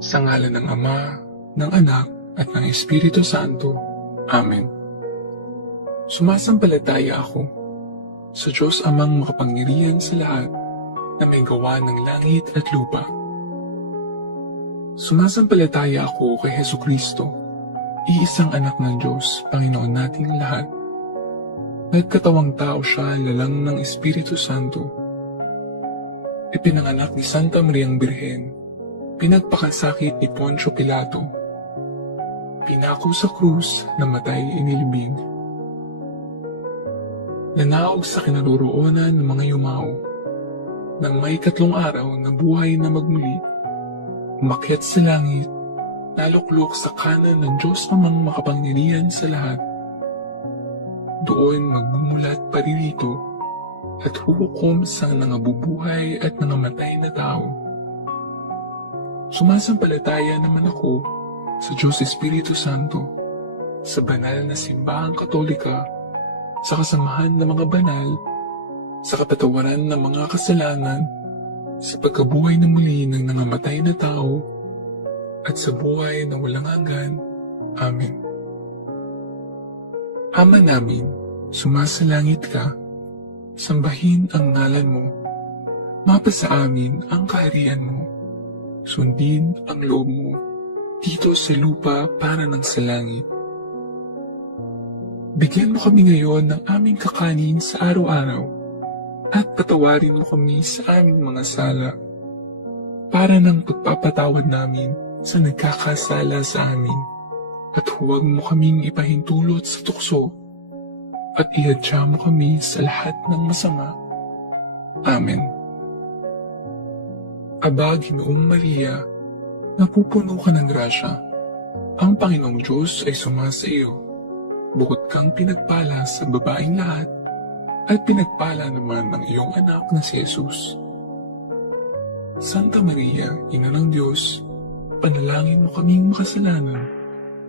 Sa ngalan ng Ama, ng Anak, at ng Espiritu Santo. Amen. Sumasampalataya ako sa Diyos Amang makapangyarihan sa lahat na may gawa ng langit at lupa. Sumasampalataya ako kay Hesukristo, iisang anak ng Diyos, Panginoon nating lahat. Nagkatawang tao siya lalang ng Espiritu Santo. Ipinanganak ni Santa Mariang Birhen, pinagpakasakit ni Poncio Pilato, pinako sa krus, namatay inilibing. Nanaog sa kinaroroonan ng mga yumao, nang may 3 araw na buhay na magmuli, umakyat sa langit, naluklok sa kanan ng Diyos Amang makapangyarihan sa lahat. Doon magbumulat paririto at huhukom sa nangabubuhay at nangamatay na tao. Sumasampalataya naman ako sa Diyos Espiritu Santo, sa banal na simbahang katolika, sa kasamahan ng mga banal, sa kapatawaran ng mga kasalanan, sa pagkabuhay na muli ng nangamatay na tao, at sa buhay na walang hanggan. Amen. Ama namin, sumasalangit ka, sambahin ang ngalan mo, mapasa amin ang kaharian mo, sundin ang loob mo, dito sa lupa para ng sa langit. Bigyan mo kami ngayon ng aming kakanin sa araw-araw, at patawarin mo kami sa aming mga sala, para ng pagpapatawad namin sa nagkakasala sa amin, at huwag mo kaming ipahintulot sa tukso, at ihadya mo kami sa lahat ng masama. Amen. Aba, Ginoong Maria, napupuno ka ng grasya. Ang Panginoong Diyos ay sumasa iyo. Bukod kang pinagpala sa babaeng lahat, at pinagpala naman ng iyong anak na si Jesus. Santa Maria, Ina ng Diyos, panalangin mo kaming makasalanan,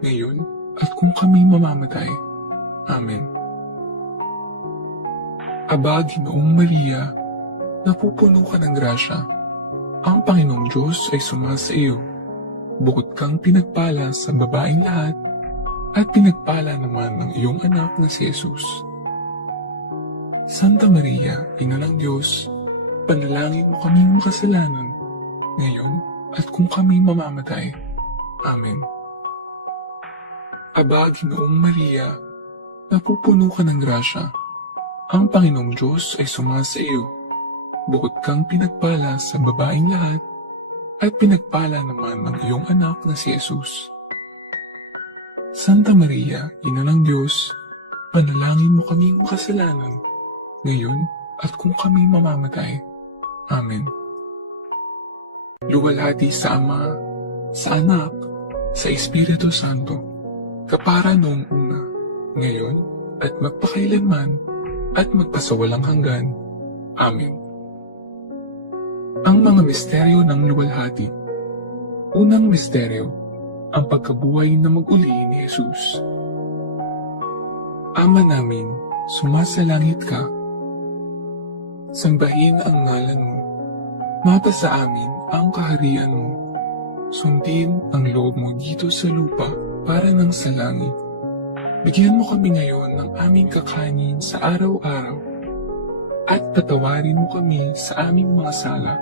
ngayon at kung kami mamamatay. Amen. Aba, Ginoong Maria, napupuno ka ng grasya. Ang Panginoong Diyos ay sumasa iyo. Bukod kang pinagpala sa babaeng lahat, at pinagpala naman ng iyong anak na si Jesus. Santa Maria, Ina ng Diyos, panalangin mo kaming makasalanan, ngayon at kung kami mamamatay. Amen. Aba, Ginoong Maria, napupuno ka ng grasya. Ang Panginoong Diyos ay sumasa iyo. Bukod kang pinagpala sa babaeng lahat, at pinagpala naman ng iyong anak na si Jesus. Santa Maria, Ina ng Diyos, panalangin mo kaming makasalanan, ngayon at kung kami mamamatay. Amen. Luwalhati sa Ama, sa Anak, sa Espiritu Santo, kapara noong una, ngayon at magpakailanman, at magpasawalang hanggan. Amen. Ang mga misteryo ng luwalhati. Unang misteryo, ang pagkabuhay na mag-uli ni Jesus. Ama namin, sumasalangit ka. Sambahin ang ngalan mo. Mapasa amin ang kaharian mo. Sundin ang loob mo dito sa lupa para ng sa langit. Bigyan mo kami ngayon ng aming kakanin sa araw-araw, at patawarin mo kami sa aming mga sala,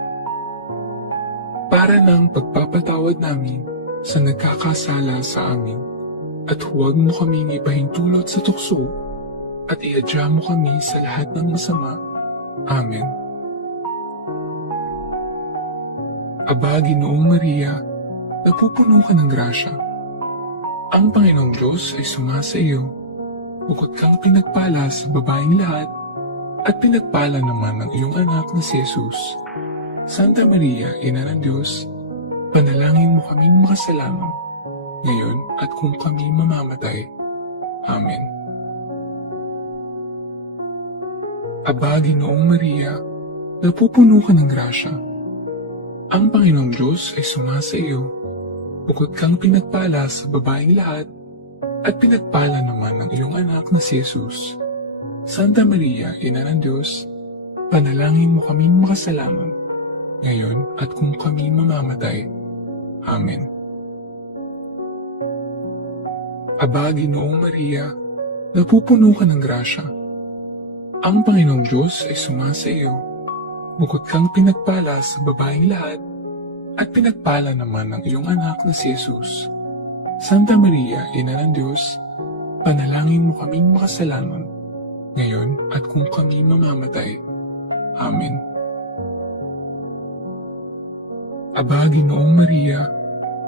para ng pagpapatawad namin sa nagkakasala sa amin, at huwag mo kaming ipahintulot sa tukso, at ihadya mo kami sa lahat ng masama. Amen. Aba, Ginoong Maria, napupuno ka ng grasya. Ang Panginoong Diyos ay sumasa iyo. Bukod kang pinagpala sa babaeng lahat, at pinagpala naman ng iyong anak na si Jesus. Santa Maria, Ina ng Diyos, panalangin mo kaming makasalanan, ngayon at kung kami mamamatay. Amen. Aba, Ginoong Maria, napupuno ka ng grasya. Ang Panginoong Diyos ay sumasa iyo. Bukod kang pinagpala sa babaeng lahat, at pinagpala naman ng iyong anak na si Jesus. Santa Maria, Ina ng Diyos, panalangin mo kaming makasalanan, ngayon at kung kami mamamatay. Amen. Aba, Ginoong Maria, napupuno ka ng grasya. Ang Panginoong Diyos ay sumasa iyo. Bukod kang pinagpala sa babaeng lahat, at pinagpala naman ng iyong anak na si Jesus. Santa Maria, Ina ng Diyos, panalangin mo kaming makasalanan, ngayon at kung kami mamamatay. Amen. Aba, Ginoong Maria,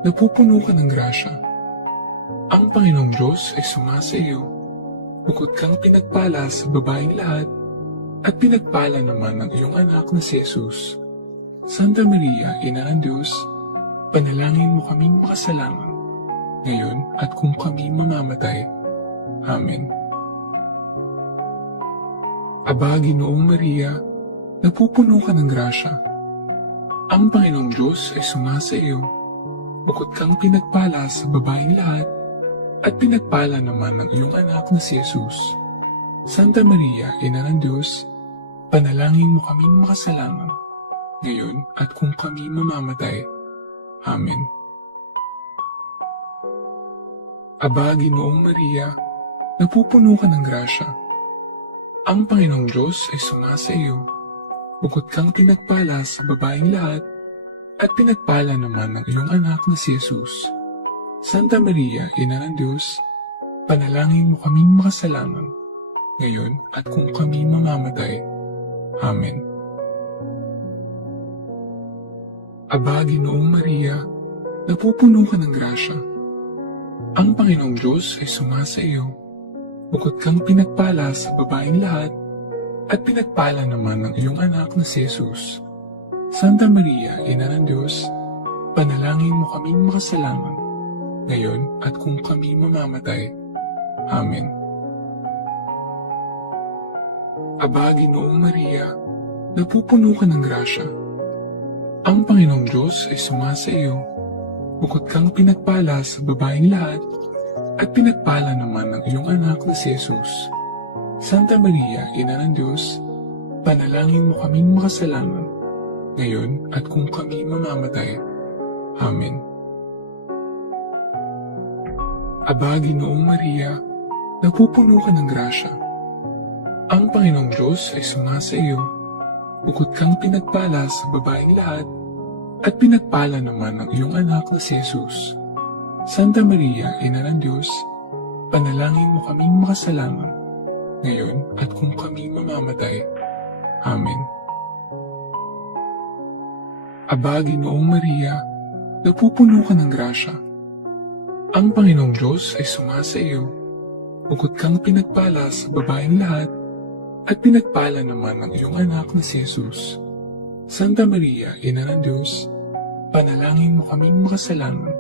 napupuno ka ng grasya. Ang Panginoong Diyos ay sumasa iyo. Bukod kang pinagpala sa babaeng lahat, at pinagpala naman ng iyong anak na si Jesus. Santa Maria, Ina ng Diyos, panalangin mo kaming makasalanan, ngayon at kung kami mamamatay. Amen. Aba, Ginoong Maria, napupuno ka ng grasya. Ang Panginoong Diyos ay sumasa iyo. Bukod kang pinagpala sa babaeng lahat, at pinagpala naman ng iyong anak na si Jesus. Santa Maria, Ina ng Diyos, panalangin mo kaming makasalanan, ngayon at kung kami mamamatay. Amen. Aba, Ginoong Maria, napupuno ka ng grasya. Ang Panginoong Diyos ay sumasa iyo. Bukod kang pinagpala sa babaeng lahat, at pinagpala naman ng iyong anak na si Jesus. Santa Maria, Ina ng Diyos, panalangin mo kaming makasalanan, ngayon at kung kami mamamatay. Amen. Aba, Ginoong Maria, napupuno ka ng grasya. Ang Panginoong Diyos ay sumasa iyo. Bukod kang pinagpala sa babaeng lahat, at pinagpala naman ng iyong anak na si Jesus. Santa Maria, Ina ng Diyos, panalangin mo kaming makasalanan, ngayon at kung kami mamamatay. Amen. Aba, Ginoong Maria, napupuno ka ng grasya. Ang Panginoong Diyos ay sumasa iyo. Bukod kang pinagpala sa babaeng lahat, at pinagpala naman ng iyong anak na si Jesus. Santa Maria, Ina ng Diyos, panalangin mo kaming makasalanan, ngayon at kung kami mamamatay. Amen. Aba, Ginoong Maria, napupuno ka ng grasya. Ang Panginoong Diyos ay sumasa iyo. Bukod kang pinagpala sa babaeng lahat, at pinagpala naman ng iyong anak na si Jesus. Santa Maria, Ina ng Diyos, panalangin mo kaming makasalanan, ngayon at kung kami mamamatay. Amen. Aba, Ginoong Maria, napupuno ka ng grasya. Ang Panginoong Diyos ay sumasa iyo. Bukod kang pinagpala sa babaeng lahat, at pinagpala naman ng iyong anak na si Jesus. Santa Maria, Ina ng Diyos, panalangin mo kaming makasalanan,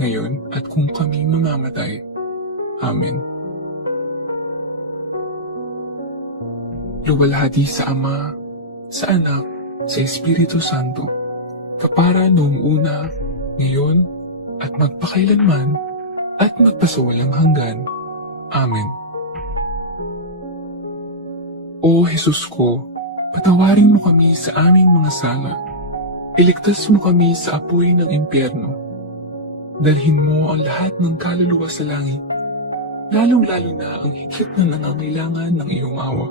ngayon at kung kami mamamatay. Amen. Luwalhati sa Ama, sa Anak, sa Espiritu Santo, kapara noong una, ngayon, at magpakailanman, at magpasawalang hanggan. Amen. O Jesus ko, patawarin mo kami sa aming mga sala. Iligtas mo kami sa apoy ng impyerno. Dalhin mo ang lahat ng kaluluwa sa langit, lalong-lalo na ang higit na nangangailangan ng iyong awa.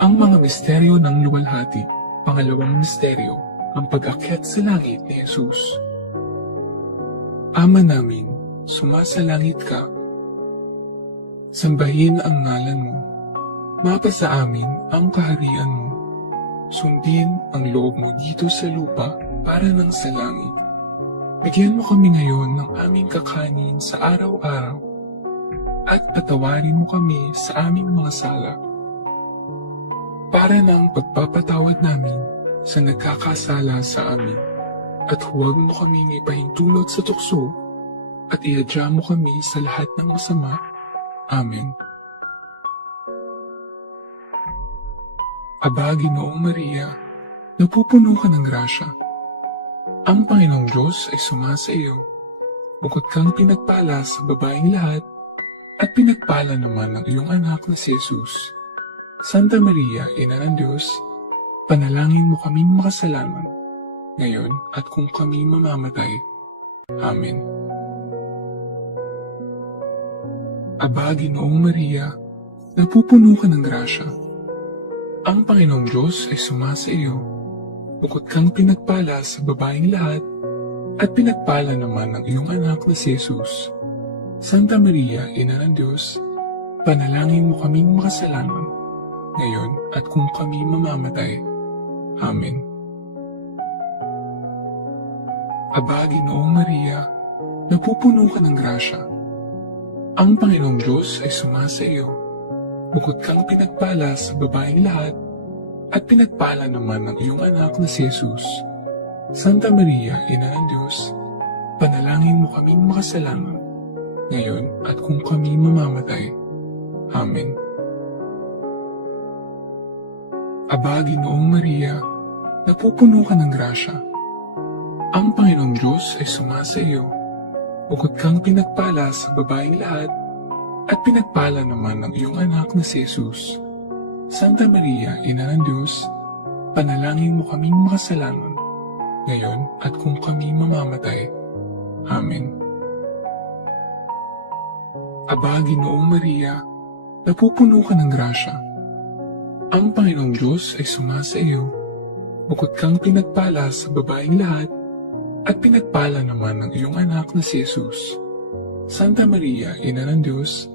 Ang mga misteryo ng luwalhati. Pangalawang misteryo, ang pag-akyat sa langit ni Jesus. Ama namin, sumasalangit ka. Sambahin ang ngalan mo. Mapasa amin ang kaharian mo. Sundin ang loob mo dito sa lupa para ng sa langit. Bigyan mo kami ngayon ng aming kakanin sa araw-araw at patawarin mo kami sa aming mga sala para ng pagpapatawad namin sa nagkakasala sa amin. At huwag mo kaming ipahintulot sa tukso at iadya mo kami sa lahat ng masama. Amen. Aba, Ginoong Maria, napupuno ka ng grasya. Ang Panginoong Diyos ay sumasa iyo. Bukod kang pinagpala sa babaeng lahat, at pinagpala naman ng iyong anak na si Jesus. Santa Maria, Ina ng Diyos, panalangin mo kaming makasalanan, ngayon at kung kami mamamatay. Amen. Aba, Ginoong Maria, napupuno ka ng grasya. Ang Panginoong Diyos ay sumasa iyo. Bukod kang pinagpala sa babaeng lahat, at pinagpala naman ang iyong anak na si Jesus. Santa Maria, Ina ng Diyos, panalangin mo kaming makasalanan, ngayon at kung kami mamamatay. Amen. Aba, Ginoong Maria, napupuno ka ng grasya. Ang Panginoong Diyos ay sumasa iyo. Bukod kang pinagpala sa babaeng lahat, at pinagpala naman ang iyong anak na si Jesus. Santa Maria, Ina ng Diyos, panalangin mo kaming makasalanan, ngayon at kung kami mamamatay. Amen. Aba, Ginoong Maria, napupuno ka ng grasya. Ang Panginoong Diyos ay sumasa iyo. Bukod kang pinagpala sa babaeng lahat, at pinagpala naman ang iyong anak na si Jesus. Santa Maria, Ina ng Diyos, panalangin mo kaming makasalanan, ngayon at kung kami mamamatay. Amen. Aba, Ginoong Maria, napupuno ka ng grasya. Ang Panginoong Diyos ay sumasa iyo. Bukod kang pinagpala sa babaeng lahat, at pinagpala naman ang iyong anak na si Jesus. Santa Maria, Ina ng Diyos,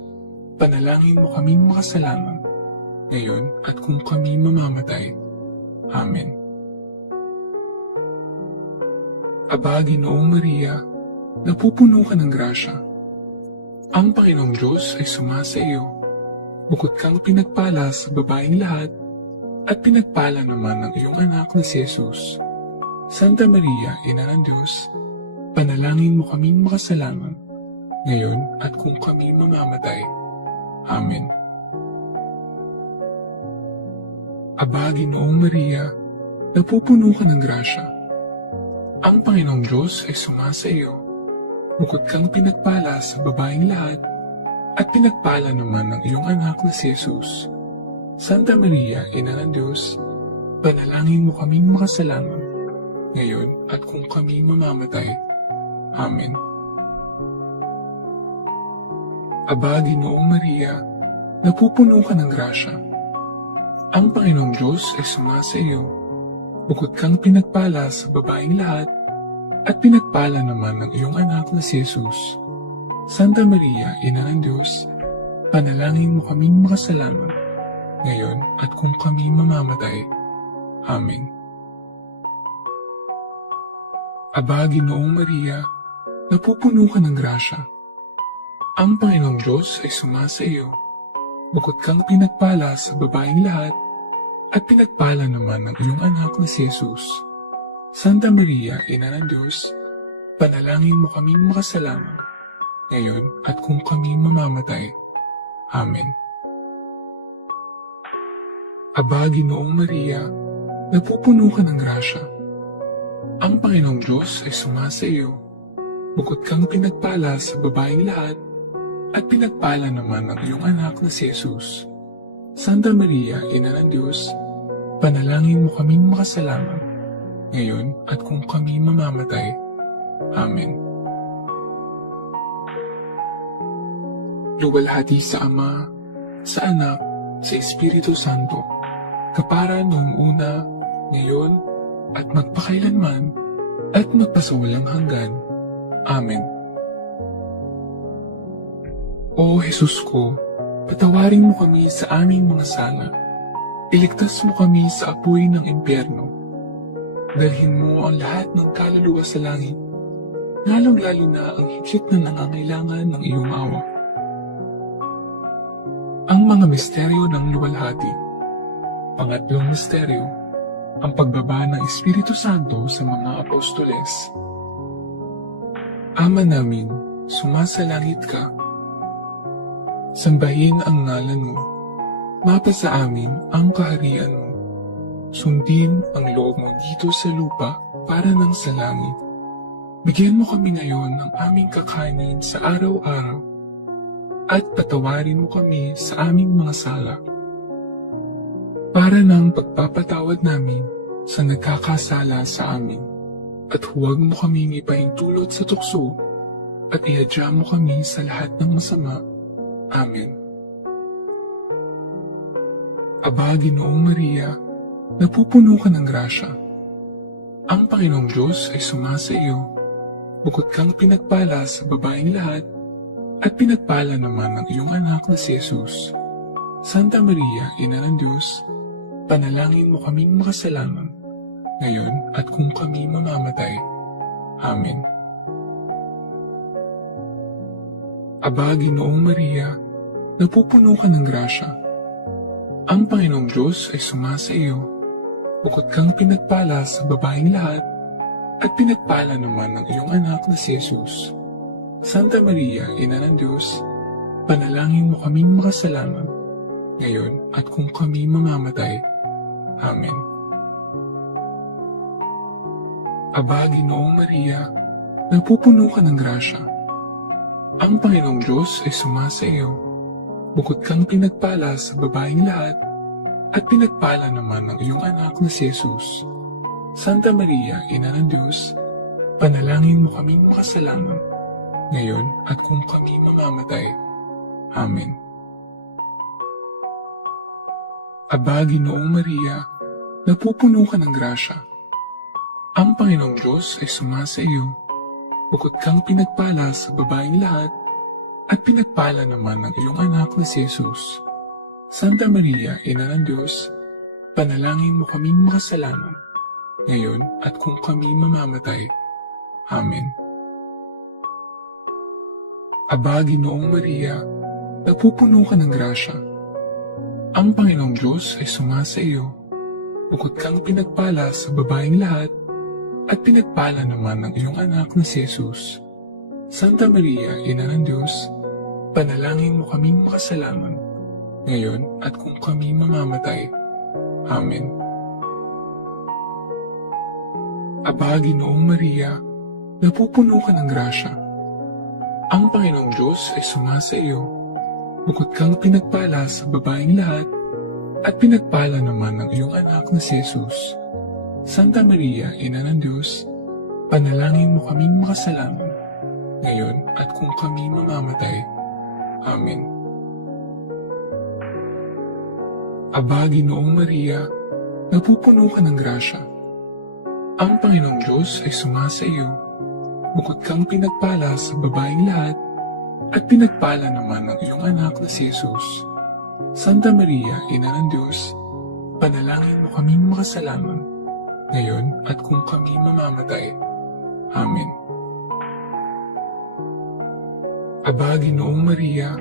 panalangin mo kaming makasalanan, ngayon at kung kami mamamatay. Amen. Aba, Ginoong Maria, napupuno ka ng grasya. Ang Panginoong Diyos ay sumasa iyo. Bukod kang pinagpala sa babaeng lahat, at pinagpala naman ang iyong anak na si Jesus. Santa Maria, Ina ng Diyos, panalangin mo kaming makasalanan, ngayon at kung kami mamamatay. Amen. Aba, Ginoong Maria, napupuno ka ng grasya. Ang Panginoong Diyos ay sumasa iyo. Bukod kang pinagpala sa babaeng lahat, at pinagpala naman ang iyong anak na si Jesus. Santa Maria, Ina ng Diyos, panalangin mo kaming makasalanan, ngayon at kung kami mamamatay. Amen. Aba, Ginoong Maria, napupuno ka ng grasya. Ang Panginoong Diyos ay sumasa iyo. Bukod kang pinagpala sa babaeng lahat, at pinagpala naman ang iyong anak na si Jesus. Santa Maria, Ina ng Diyos, panalangin mo kaming makasalanan, ngayon at kung kami mamamatay. Amen. Aba, Ginoong Maria, napupuno ka ng grasya. Ang Panginoong Diyos ay sumasa iyo. Bukod kang pinagpala sa babaeng lahat, at pinagpala naman ang iyong anak na si Jesus. Santa Maria, Ina ng Diyos, panalangin mo kaming makasalanan, ngayon at kung kami mamamatay. Amen. Aba, Ginoong Maria, napupuno ka ng grasya. Ang Panginoong Diyos ay sumasa iyo. Bukod kang pinagpala sa babaeng lahat, at pinagpala naman ang iyong anak na si Jesus. Santa Maria, Ina ng Diyos, panalangin mo kaming makasalanan, ngayon at kung kami mamamatay. Amen. Luwalhati sa Ama, sa Anak, sa Espiritu Santo, kapara noong una, ngayon, at magpakailanman, at magpasawalang hanggan. Amen. O Jesus ko, patawarin mo kami sa aming mga sala. Iligtas mo kami sa apoy ng impyerno. Dalhin mo ang lahat ng kaluluwa sa langit, lalong-lalo na ang higit na nangangailangan ng iyong awa. Ang mga misteryo ng luwalhati. Pangatlong misteryo, ang pagbaba ng Espiritu Santo sa mga apostoles. Ama namin, sumasalangit ka. Sambahin ang ngalan mo. Mapasa amin ang kaharian mo. Sundin ang loob mo dito sa lupa para ng sa langit. Bigyan mo kami ngayon ng aming kakanin sa araw-araw at patawarin mo kami sa aming mga sala para ng pagpapatawad namin sa nagkakasala sa amin. at huwag mo kaming ipahintulot sa tukso at ihadya mo kami sa lahat ng masama. Amen. Aba, Ginoong Maria, napupuno ka ng grasya. Ang Panginoong Diyos ay sumasa iyo. Bukod kang pinagpala sa babaeng lahat, at pinagpala naman ng iyong anak na si Jesus. Santa Maria, Ina ng Diyos, panalangin mo kaming makasalanan, ngayon at kung kami mamamatay. Amen. Aba, Ginoong Maria, napupuno ka ng grasya. Ang Panginoong Diyos ay sumasa iyo. Bukod kang pinagpala sa babaeng lahat, at pinagpala naman ng iyong anak na si Jesus. Santa Maria, Ina ng Diyos, panalangin mo kaming makasalanan, ngayon at kung kami mamamatay. Amen. Aba, Ginoong Maria, napupuno ka ng grasya. Ang Panginoong Diyos ay sumasa iyo. Bukod kang pinagpala sa babaeng lahat, at pinagpala naman ng iyong anak na si Jesus. Santa Maria, Ina ng Diyos, panalangin mo kaming makasalanan, ngayon at kung kami mamamatay. Amen. Aba, Ginoong Maria, napupuno ka ng grasya. Ang Panginoong Diyos ay sumasa iyo. Bukod kang pinagpala sa babaeng lahat, at pinagpala naman ng iyong anak na si Jesus. Santa Maria, Ina ng Diyos, panalangin mo kaming makasalanan, ngayon at kung kami mamamatay. Amen. Aba, Ginoong Maria, napupuno ka ng grasya. Ang Panginoong Diyos ay sumasa iyo. Bukod kang pinagpala sa babaeng lahat, at pinagpala naman ng iyong anak na si Jesus. Santa Maria, Ina ng Diyos, panalangin mo kaming makasalanan, ngayon at kung kami mamamatay. Amen. Aba, Ginoong Maria, napupuno ka ng grasya. Ang Panginoong Diyos ay sumasa iyo. Bukod kang pinagpala sa babaeng lahat, at pinagpala naman ng iyong anak na si Jesus. Santa Maria, Ina ng Diyos, panalangin mo kaming makasalanan, ngayon at kung kami mamamatay. Amen. Aba, Ginoong Maria, napupuno ka ng grasya. Ang Panginoong Diyos ay sumasa iyo. Bukod kang pinagpala sa babaeng lahat, at pinagpala naman ng iyong anak na si Jesus. Santa Maria, Ina ng Diyos, panalangin mo kaming makasalanan, ngayon at kung kami mamamatay. Amen. Aba, Ginoong Maria,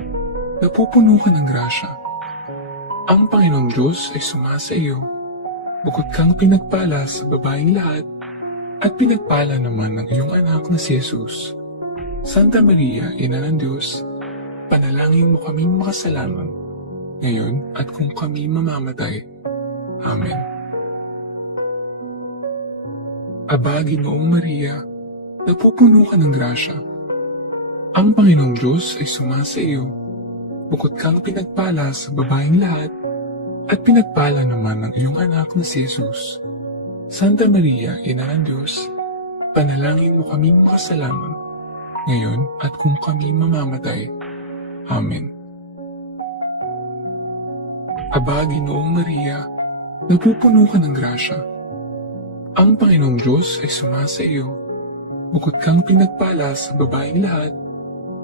napupuno ka ng grasya. Ang Panginoong Diyos ay sumasa iyo. Bukod kang pinagpala sa babaeng lahat, at pinagpala naman ng iyong anak na si Jesus. Santa Maria, Ina ng Diyos, panalangin mo kaming makasalanan, ngayon at kung kami mamamatay. Amen. Aba, Ginoong Maria, napupuno ka ng grasya. Ang Panginoong Diyos ay sumasa iyo. Bukod kang pinagpala sa babaeng lahat, at pinagpala naman ng iyong anak na si Jesus. Santa Maria, Ina ng Diyos, panalangin mo kaming makasalanan, ngayon at kung kami mamamatay. Amen. Aba, Ginoong Maria, napupuno ka ng grasya. Ang Panginoong Diyos ay sumasa iyo. Bukod kang pinagpala sa babaeng lahat,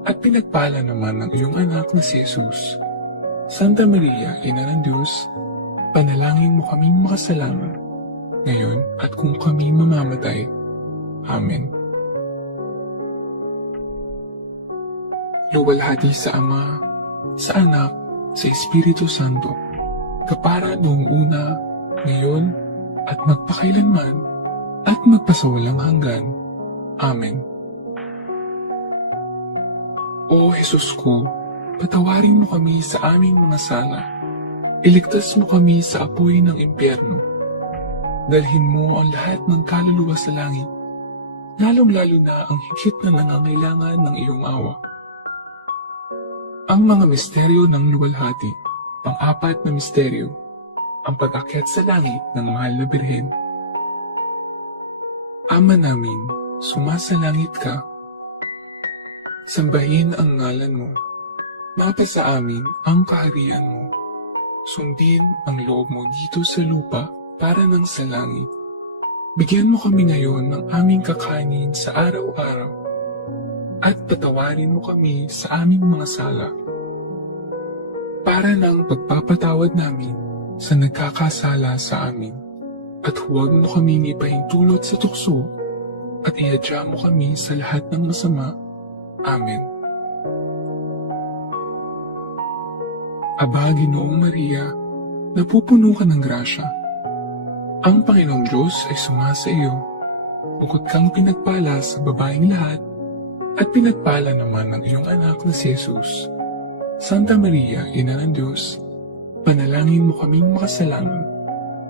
at pinagpala naman ng iyong anak na si Jesus. Santa Maria, Ina ng Diyos, panalangin mo kaming makasalanan, ngayon at kung kami mamamatay. Amen. Luwalhati sa Ama, sa Anak, sa Espiritu Santo, kapara noong una, ngayon, at magpakailanman, at magpasawalang hanggan. Amen. O Jesus ko, patawarin mo kami sa aming mga sala. Iligtas mo kami sa apoy ng impyerno. Dalhin mo ang lahat ng kaluluwa sa langit, lalong-lalo na ang higit na nangangailangan ng iyong awa. Ang mga misteryo ng luwalhati, pang-apat na misteryo, ang pag-akyat sa langit ng mahal na Birhen. Ama namin, sumasalangit ka. Sambahin ang ngalan mo. Mapasa amin ang kaharian mo. Sundin ang loob mo dito sa lupa para ng sa langit. Bigyan mo kami ngayon ng aming kakanin sa araw-araw at patawarin mo kami sa aming mga sala para ng pagpapatawad namin sa nagkakasala sa amin. At huwag mo kami ipahintulot sa tukso at ihadya mo kami sa lahat ng masama. Amen. Aba, Ginoong Maria, napupuno ka ng grasya. Ang Panginoong Diyos ay sumasa iyo. Bukod kang pinagpala sa babaeng lahat, at pinagpala naman ng iyong anak na si Jesus. Santa Maria, Ina ng Diyos, panalangin mo kaming makasalanan,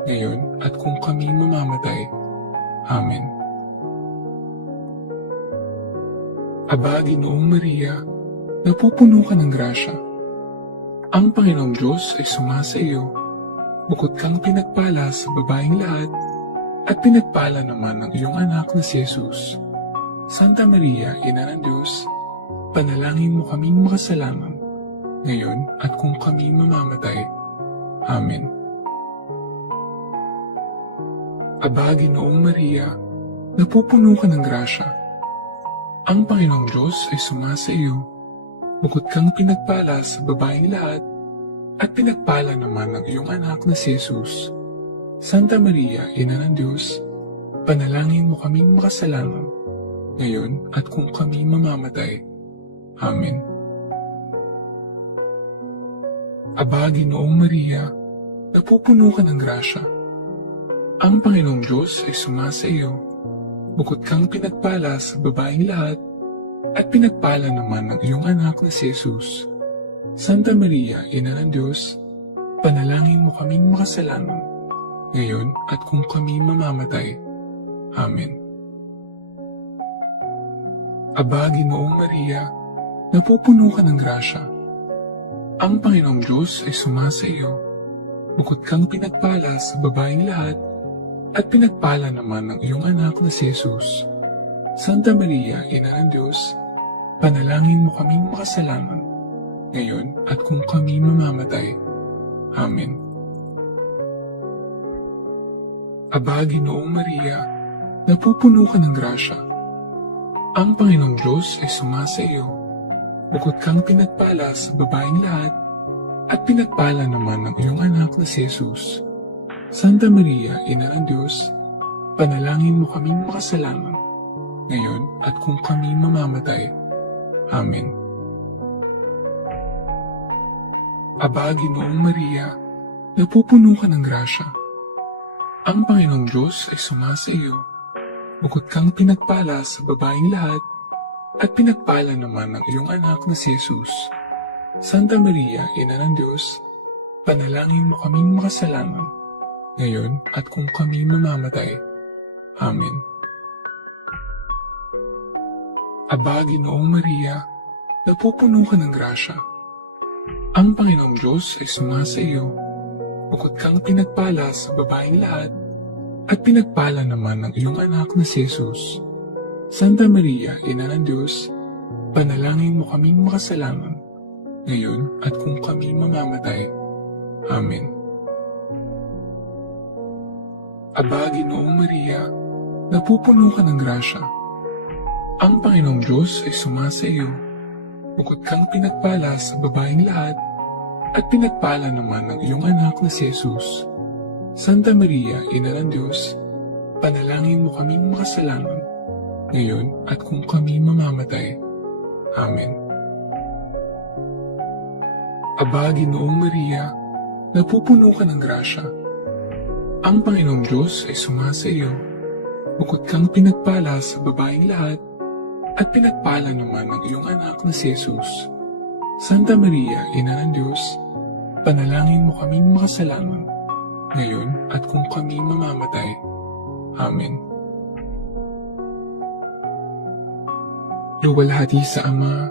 ngayon at kung kami mamamatay. Amen. Aba, Ginoong Maria, napupuno ka ng grasya. Ang Panginoong Diyos ay sumasa iyo. Bukod kang pinagpala sa babaeng lahat, at pinagpala naman ng iyong anak na si Jesus. Santa Maria, Ina ng Diyos, panalangin mo kaming makasalanan, ngayon at kung kami mamamatay. Amen. Aba, Ginoong Maria, napupuno ka ng grasya. Ang Panginoong Diyos ay sumasa iyo. Bukod kang pinagpala sa babaeng lahat, at pinagpala naman ng iyong anak na si Jesus. Santa Maria, Ina ng Diyos, panalangin mo kaming makasalanan, ngayon at kung kami mamamatay. Amen. Aba, Ginoong Maria, napupuno ka ng grasya. Ang Panginoong Diyos ay sumasa iyo. Bukod kang pinagpala sa babaeng lahat, at pinagpala naman ng iyong anak na si Jesus. Santa Maria, Ina ng Diyos, panalangin mo kaming makasalanan, ngayon at kung kami mamamatay. Amen. Aba, Ginoong Maria, napupuno ka ng grasya. Ang Panginoong Diyos ay sumasa iyo. Bukod kang pinagpala sa babaeng lahat, at pinagpala naman ng iyong anak na si Jesus. Santa Maria, Ina ng Diyos, panalangin mo kaming makasalanan, ngayon at kung kami mamamatay. Amen. Aba, Ginoong Maria, napupuno ka ng grasya. Ang Panginoong Diyos ay sumasa iyo. Bukod kang pinagpala sa babaeng lahat, at pinagpala naman ng iyong anak na si Jesus. Santa Maria, Ina ng Diyos, panalangin mo kaming makasalanan, ngayon at kung kami mamamatay. Amen. Aba, Ginoong Maria, napupuno ka ng grasya. Ang Panginoong Diyos ay sumasa iyo. Bukod kang pinagpala sa babaeng lahat, at pinagpala naman ng iyong anak na si Jesus. Santa Maria, Ina ng Diyos, panalangin mo kaming makasalanan, ngayon at kung kami mamamatay. Amen. Aba, Ginoong Maria, napupuno ka ng grasya. Ang Panginoong Diyos ay sumasa iyo. Bukod kang pinagpala sa babaeng lahat, at pinagpala naman ng iyong anak na si Jesus. Santa Maria, Ina ng Diyos, panalangin mo kaming makasalanan, ngayon at kung kami mamamatay. Amen. Aba, Ginoong Maria, napupuno ka ng grasya. Ang Panginoong Diyos ay sumasa iyo. Bukod kang pinagpala sa babaeng lahat, at pinagpala naman ng iyong anak na si Jesus. Santa Maria, Ina ng Diyos, panalangin mo kaming makasalanan, ngayon at kung kami mamamatay. Amen. Aba, Ginoong Maria, napupuno ka ng grasya. Ang Panginoong Diyos ay sumasa iyo. Bukod kang pinagpala sa babaeng lahat, at pinagpala naman ng iyong anak na si Jesus. Santa Maria, Ina ng Diyos, panalangin mo kaming makasalanan, ngayon at kung kami mamamatay. Amen. Luwalhati sa Ama,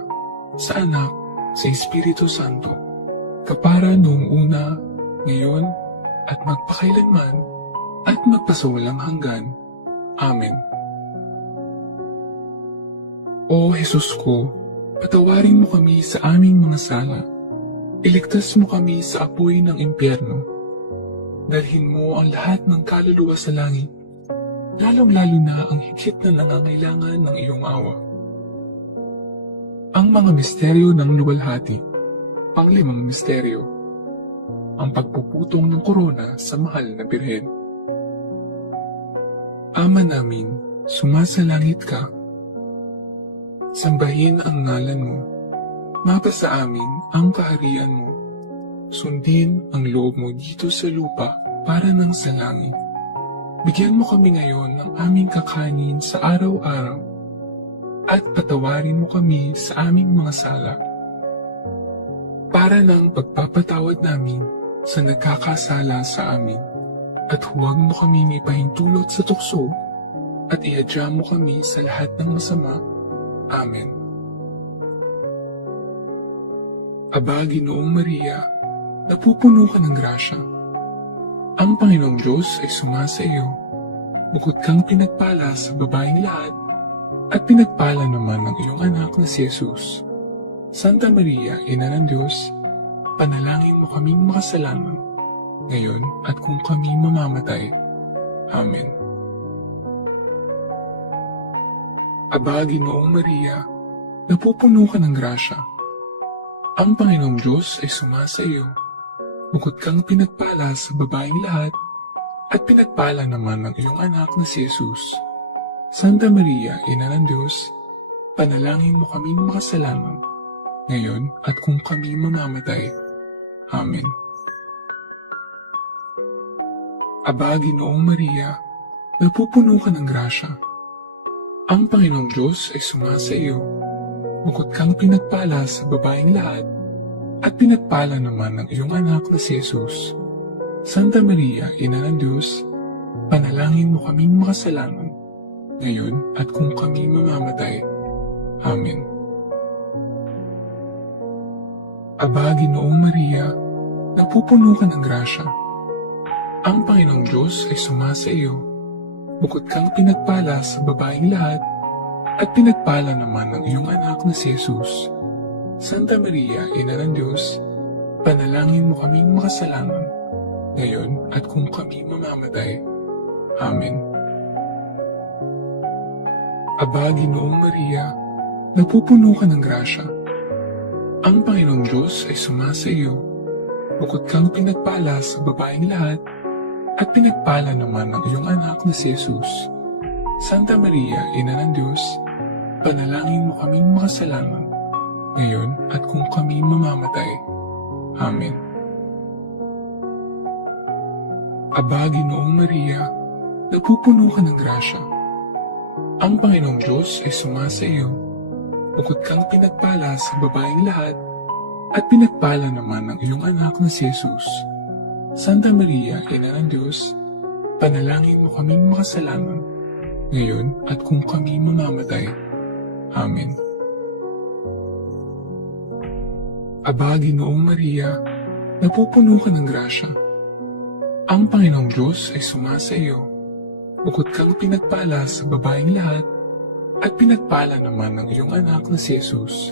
sa Anak, sa Espiritu Santo, kapara noong una, ngayon, at magpakailanman, at magpasawalang hanggan. Amen. O Jesus ko, patawarin mo kami sa aming mga sala. Iligtas mo kami sa apoy ng impyerno. Dalhin mo ang lahat ng kaluluwa sa langit, lalong-lalo na ang higit na nangangailangan ng iyong awa. Ang mga misteryo ng luwalhati. Panglimang misteryo. Ang pagpuputong ng korona sa mahal na birhen. Ama namin, sumasalangit ka. Sambahin ang ngalan mo. Mapasa amin ang kaharian mo. Sundin ang loob mo dito sa lupa para nang sa langit. Bigyan mo kami ngayon ng aming kakanin sa araw-araw at patawarin mo kami sa aming mga sala para nang pagpapatawad namin sa nagkakasala sa amin. At huwag mo kami ipahintulot sa tukso at ihadya mo kami sa lahat ng masama. Amen. Aba, Ginoong Maria, napupuno ka ng grasya. Ang Panginoong Diyos ay sumasa iyo. Bukod kang pinagpala sa babaeng lahat, at pinagpala naman ng iyong anak na si Jesus. Santa Maria, Ina ng Diyos, panalangin mo kaming makasalanan, ngayon at kung kami mamamatay. Amen. Aba, Ginoong Maria, napupuno ka ng grasya. Ang Panginoong Diyos ay sumasa iyo. Bukod kang pinagpala sa babaeng lahat, at pinagpala naman ng iyong anak na si Jesus. Santa Maria, Ina ng Diyos, panalangin mo kaming makasalanan, ngayon at kung kami mamamatay. Amen. Aba, Ginoong Maria, napupuno ka ng grasya. Ang Panginoong Diyos ay sumasa iyo. Bukod kang pinagpala sa babaeng lahat, at pinagpala naman ng iyong anak na si Jesus. Santa Maria, Ina ng Diyos, panalangin mo kaming makasalanan, ngayon at kung kami mamamatay. Amen. Aba, Ginoong Maria, napupuno ka ng grasya. Ang Panginoong Diyos ay sumasa iyo. Bukod kang pinagpala sa babaeng lahat, at pinagpala naman ng iyong anak na si Jesus. Santa Maria, Ina ng Diyos, panalangin mo kaming makasalanan, ngayon at kung kami mamamatay. Amen. Aba, Ginoong Maria, napupuno ka ng grasya. Ang Panginoong Diyos ay sumasa iyo. Bukod kang pinagpala sa babaeng lahat, at pinagpala naman ng iyong anak na si Jesus. Santa Maria, Ina ng Diyos, panalangin mo kaming makasalanan, ngayon at kung kami mamamatay. Amen. Aba, Ginoong Maria, napupuno ka ng grasya. Ang Panginoong Diyos ay sumasa iyo. Bukod kang pinagpala sa babaeng lahat, at pinagpala naman ng iyong anak na si Jesus. Santa Maria, Ina ng Diyos, panalangin mo kaming makasalanan, ngayon at kung kami mamamatay. Amen. Aba, Ginoong Maria, napupuno ka ng grasya. Ang Panginoong Diyos ay sumasa iyo. Bukod kang pinagpala sa babaeng lahat, at pinagpala naman ng iyong anak na si Jesus.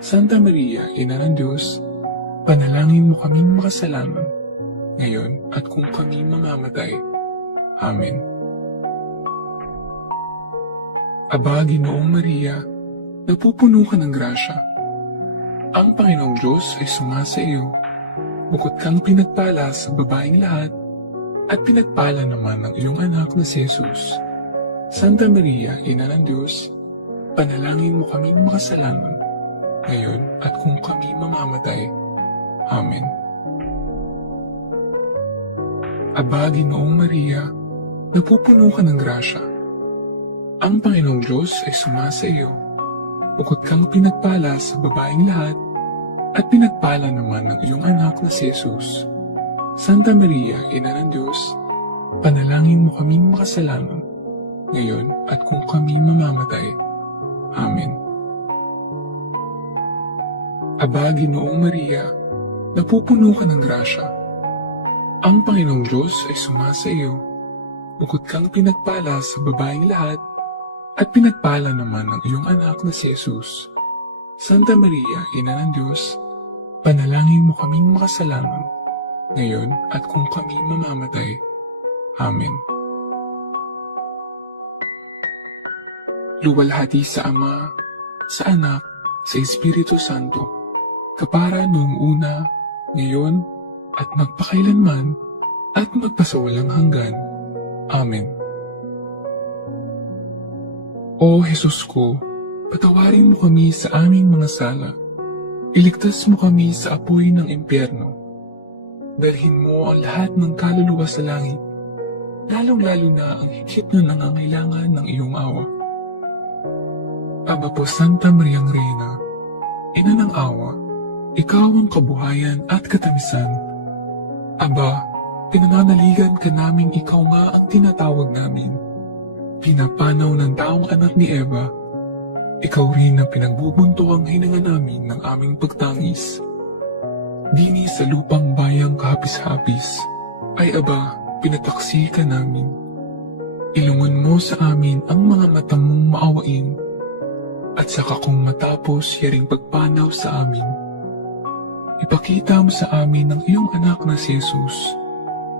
Santa Maria, Ina ng Diyos, panalangin mo kaming makasalanan, ngayon at kung kami mamamatay. Amen. Aba, Ginoong Maria, napupuno ka ng grasya. Ang Panginoong Diyos ay sumasa iyo. Bukod kang pinagpala sa babaeng lahat, at pinagpala naman ng iyong anak na si Jesus. Santa Maria, Ina ng Diyos, panalangin mo kaming makasalanan, ngayon at kung kami mamamatay. Amen. Aba, Ginoong Maria, napupuno ka ng grasya. Ang Panginoong Diyos ay sumasa iyo. Bukod kang pinagpala sa babaeng lahat, at pinagpala naman ng iyong anak na si Jesus. Santa Maria, Ina ng Diyos, panalangin mo kaming makasalanan, ngayon at kung kami mamamatay. Amen. Aba, Ginoong Maria, napupuno ka ng grasya. Ang Panginoong Diyos ay sumasa iyo. Bukod kang pinagpala sa babaeng lahat, at pinagpala naman ng iyong anak na si Jesus. Santa Maria, Ina ng Diyos, panalangin mo kaming makasalanan, ngayon at kung kami mamamatay. Amen. Luwalhati sa Ama, sa Anak, sa Espiritu Santo, kapara noong una, ngayon, at magpakailanman, at magpasawalang hanggan. Amen. O Jesus ko, patawarin mo kami sa aming mga sala. Iligtas mo kami sa apoy ng impyerno. Dalhin mo ang lahat ng kaluluwa sa langit, lalong-lalo na ang higit na nangangailangan ng iyong awa. Aba po Santa Mariang Reyna, Ina ng awa, ikaw ang kabuhayan at katamisan. Aba, pinananaligan ka namin ikaw nga ang tinatawag namin. Pinapanaw ng taong anak ni Eva, ikaw rin ang pinagbubunto ang hininga namin ng aming pagtangis. Dini sa lupang bayang kahapis-hapis, ay aba, pinataksi ka namin. Ilungan mo sa amin ang mga mata mong maawain, at saka kung matapos yaring pagpanaw sa amin, ipakita mo sa amin ang iyong anak na si Jesus.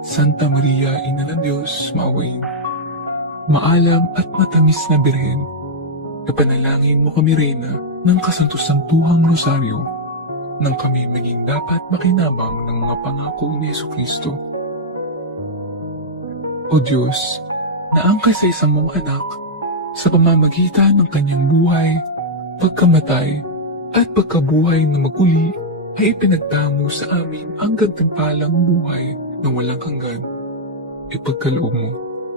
Santa Maria, Ina ng Diyos, maawain. Maalam at matamis na Birhen, napanalangin mo kami, Reyna, ng kasanto-santuhang rosaryo, nang kami maging dapat makinabang ng mga pangako ni Jesucristo. O Diyos, na ang kaisa-isang mong anak, sa pamamagitan ng kanyang buhay, pagkamatay, at pagkabuhay na maguli, ay ipinagdamo sa amin ang gantimpalang buhay na walang hanggan. Ipagkaloob mo,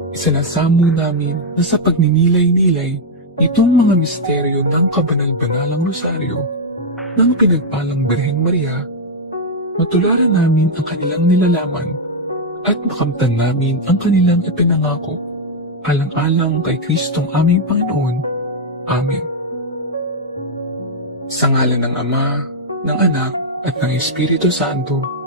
isinasamo namin na sa pagninilay-nilay itong mga misteryo ng kabanal-banalang rosaryo ng pinagpalang Birheng Maria, matularan namin ang kanilang nilalaman at makamtan namin ang kanilang ipinangako, alang-alang kay Kristong aming Panginoon. Amen. Sa ngalan ng Ama, ng Anak, at ng Espiritu Santo.